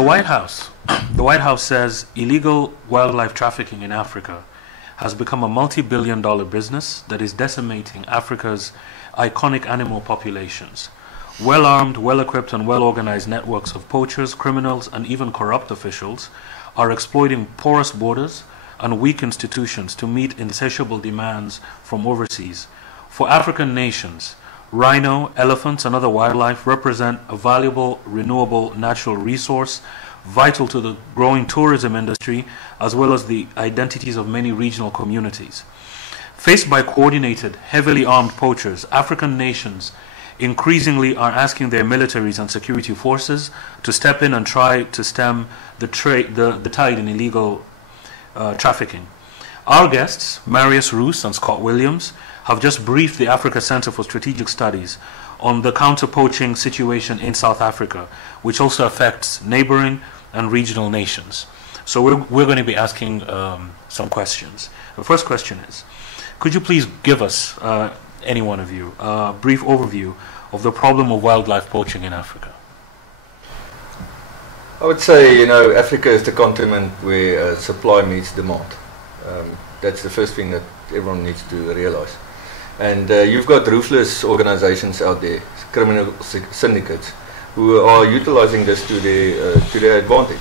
The White House, the White House says illegal wildlife trafficking in Africa has become a multi-billion-dollar business that is decimating Africa's iconic animal populations. Well-armed, well-equipped, and well-organized networks of poachers, criminals, and even corrupt officials are exploiting porous borders and weak institutions to meet insatiable demands from overseas. For African nations, rhino, elephants, and other wildlife represent a valuable, renewable natural resource vital to the growing tourism industry as well as the identities of many regional communities. Faced by coordinated, heavily armed poachers, African nations increasingly are asking their militaries and security forces to step in and try to stem the tide in illegal trafficking. Our guests, Marius Roos and Scott Williams, have just briefed the Africa Center for Strategic Studies on the counter-poaching situation in South Africa, which also affects neighboring and regional nations. So we're going to be asking some questions. The first question is, could you please give us, any one of you, a brief overview of the problem of wildlife poaching in Africa? I would say, Africa is the continent where supply meets demand. That's the first thing that everyone needs to realize. And you've got ruthless organizations out there, criminal syndicates, who are utilizing this to their advantage,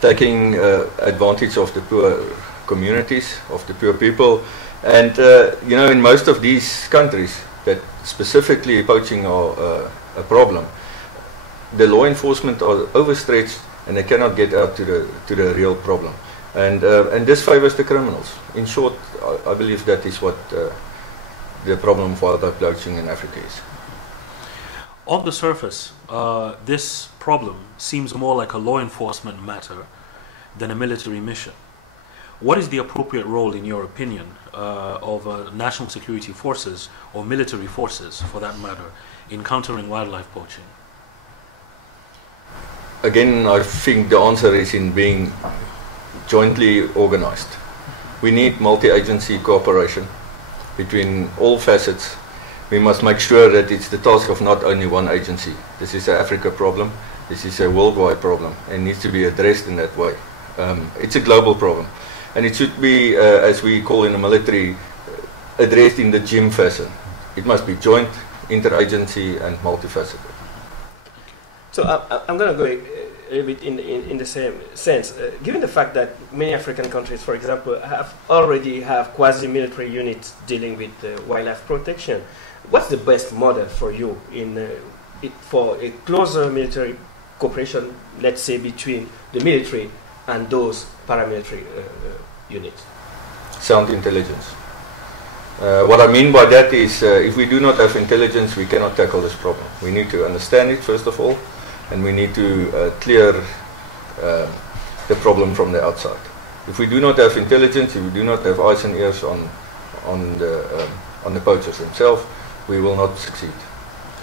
taking advantage of the poor communities, of the poor people. And, in most of these countries that specifically poaching are a problem, the law enforcement are overstretched and they cannot get out to the real problem. And this favors the criminals. In short, I believe that is what the problem of wildlife poaching in Africa is. On the surface, this problem seems more like a law enforcement matter than a military mission. What is the appropriate role, in your opinion, of national security forces or military forces, for that matter, in countering wildlife poaching? Again, I think the answer is in being jointly organized. We need multi-agency cooperation between all facets. We must make sure that it's the task of not only one agency. This is an Africa problem. This is a worldwide problem and needs to be addressed in that way. It's a global problem. And it should be, as we call in the military, addressed in the gym fashion. It must be joint, interagency, and multifaceted. So I'm going to go a bit in the same sense. Given the fact that many African countries, for example, already have quasi-military units dealing with wildlife protection, what's the best model for you for a closer military cooperation, let's say, between the military and those paramilitary units? Sound intelligence. What I mean by that is if we do not have intelligence, we cannot tackle this problem. We need to understand it, first of all, and we need to clear the problem from the outside. If we do not have intelligence, if we do not have eyes and ears on the poachers themselves, we will not succeed.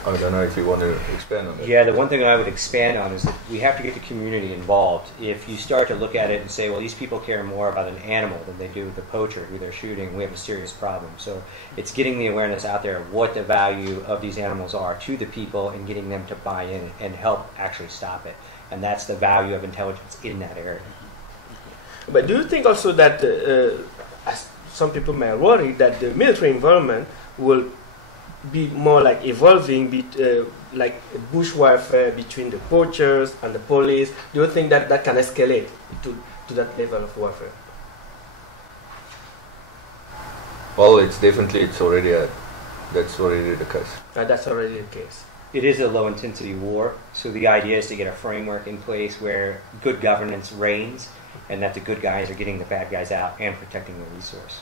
I don't know if you want to expand on that. Yeah, the one thing I would expand on is that we have to get the community involved. If you start to look at it and say, well, these people care more about an animal than they do the poacher who they're shooting, we have a serious problem. So it's getting the awareness out there of what the value of these animals are to the people and getting them to buy in and help actually stop it. And that's the value of intelligence in that area. But do you think also that, as some people may worry, that the military environment will be more like evolving, like bush warfare between the poachers and the police? Do you think that that can escalate to that level of warfare? Well, that's already the case. That's already the case. It is a low-intensity war, so the idea is to get a framework in place where good governance reigns and that the good guys are getting the bad guys out and protecting the resource.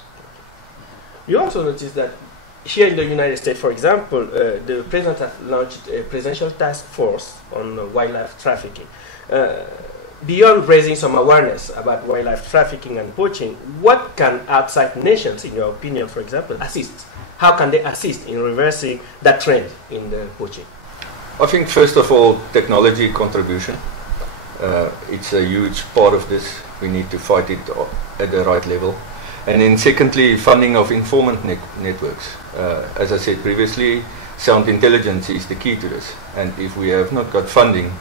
You also notice that here in the United States, for example, the president has launched a presidential task force on wildlife trafficking. Beyond raising some awareness about wildlife trafficking and poaching, what can outside nations, in your opinion, for example, assist? How can they assist in reversing that trend in the poaching? I think, first of all, technology contribution. It's a huge part of this. We need to fight it at the right level. And then secondly, funding of informant networks. As I said previously, sound intelligence is the key to this. And if we have not got funding,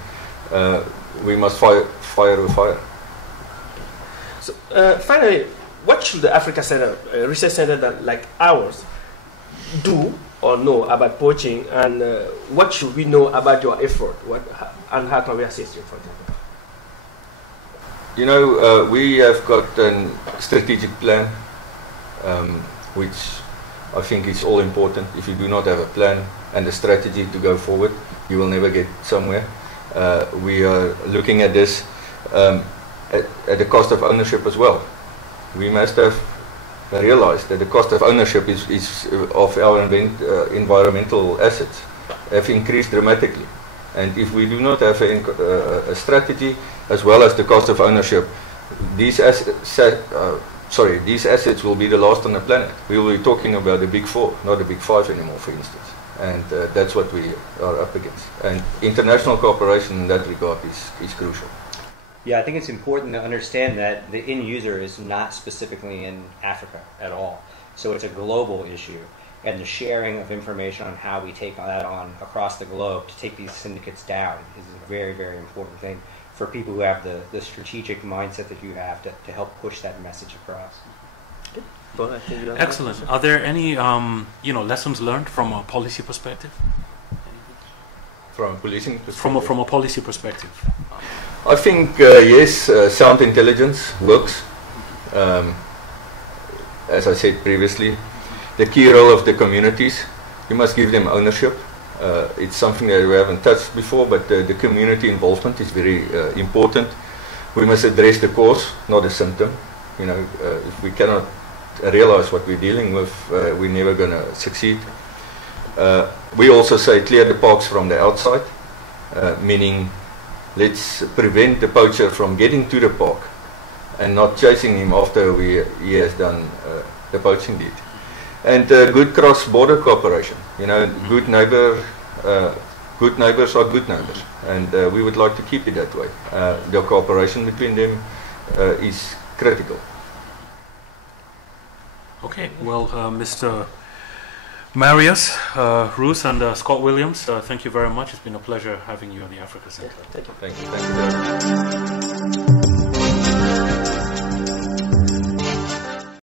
we must fire with fire. So, finally, what should the Africa Center, research center like ours, do or know about poaching, and what should we know about your effort? And how can we assist you, for example? You know, we have got a strategic plan, which I think is all important. If you do not have a plan and a strategy to go forward, you will never get somewhere. We are looking at this at the cost of ownership as well. We must have realized that the cost of ownership of our environmental assets have increased dramatically. And if we do not have a strategy as well as the cost of ownership, these assets will be the last on the planet. We will be talking about the big four, not the big five anymore, for instance. And that's what we are up against. And international cooperation in that regard is crucial. Yeah, I think it's important to understand that the end user is not specifically in Africa at all. So it's a global issue. And the sharing of information on how we take that on across the globe to take these syndicates down is a very, very important thing for people who have the strategic mindset that you have to help push that message across. Excellent. Are there any lessons learned from a policy perspective? From a policing perspective? From a policy perspective. I think, yes, sound intelligence works. As I said previously, the key role of the communities, you must give them ownership. It's something that we haven't touched before, but the community involvement is very important. We must address the cause, not the symptom. You know, if we cannot realize what we're dealing with, we're never going to succeed. We also say clear the parks from the outside, meaning let's prevent the poacher from getting to the park and not chasing him after he has done the poaching deed. And good cross-border cooperation. You know, good neighbors are good neighbors, and we would like to keep it that way. The cooperation between them is critical. Okay, well, Mr. Marius Roos and Scott Williams, thank you very much. It's been a pleasure having you at the Africa Center. Thank you. Thank you very much.